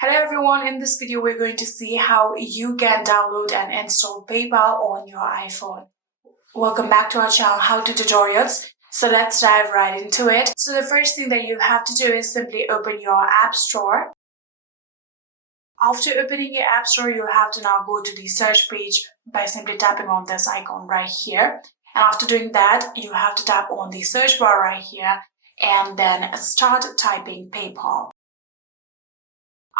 Hello everyone, in this video we're going to see how you can download and install PayPal on your iPhone. Welcome back to our channel How to Tutorials. So let's dive right into it. So the first thing that you have to do is simply open your App Store. After opening your App Store, you'll have to now go to the search page by simply tapping on this icon right here. And after doing that, you have to tap on the search bar right here and then start typing PayPal.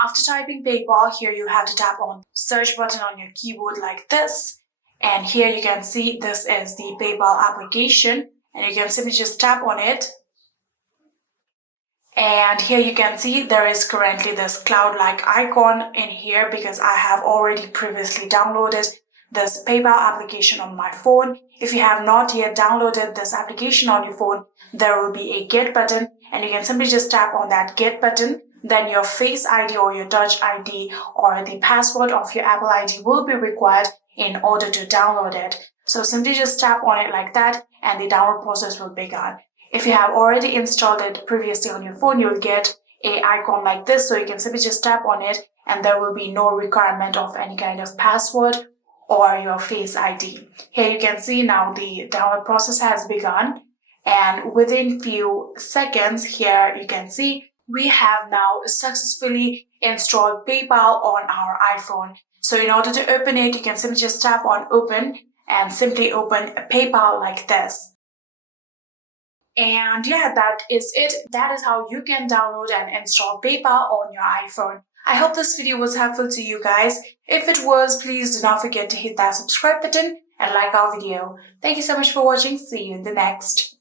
After typing PayPal, here you have to tap on the search button on your keyboard like this. And here you can see this is the PayPal application and you can simply just tap on it. And here you can see there is currently this cloud-like icon in here because I have already previously downloaded this PayPal application on my phone. If you have not yet downloaded this application on your phone, there will be a Get button and you can simply just tap on that Get button. Then your Face ID or your Touch ID or the password of your Apple ID will be required in order to download it. So simply just tap on it like that and the download process will begin. If you have already installed it previously on your phone, you'll get an icon like this. So you can simply just tap on it and there will be no requirement of any kind of password or your Face ID. Here you can see now the download process has begun. And within few seconds, here you can see we have now successfully installed PayPal on our iPhone. So in order to open it, you can simply just tap on Open and simply open PayPal like this. And yeah, that is it. That is how you can download and install PayPal on your iPhone. I hope this video was helpful to you guys. If it was, please do not forget to hit that subscribe button and like our video. Thank you so much for watching. See you in the next.